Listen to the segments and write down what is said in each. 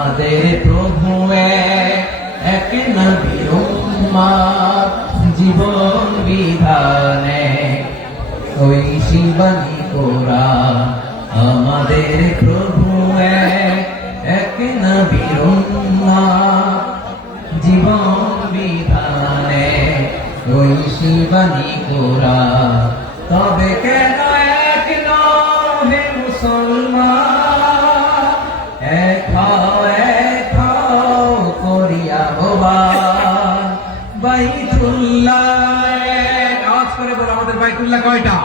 আমাদের প্রভু এক, নবীর উম্মাদ, জীবন বিধানে। ওই শিবানী কোরআন আমাদের প্রভু এক, নবীর উম্মাদ, জীবন বিধানে। ওই শিবানী কোরা তবে কেন আওয়াজ করে বলো, আমাদের বাইতুল্লাহ কয়টা?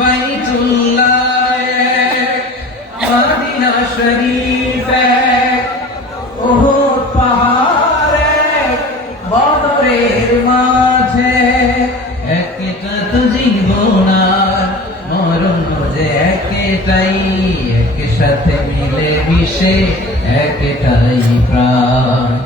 বাইতুল্লাহ, মদিনা শরীফ ওহদ পাহাড়, বদরের মাঝে। একটা একসাথে মিলে মিশে একটাই প্রাণ।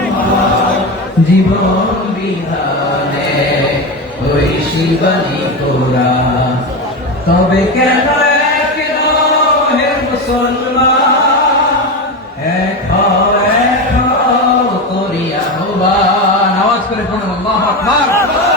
জীবন বিধানে, ওই শিবানী তোরা। তবে কেন এক হে মুসলমান? এক এক করিয়া হবা। আওয়াজ করে বলুন আল্লাহু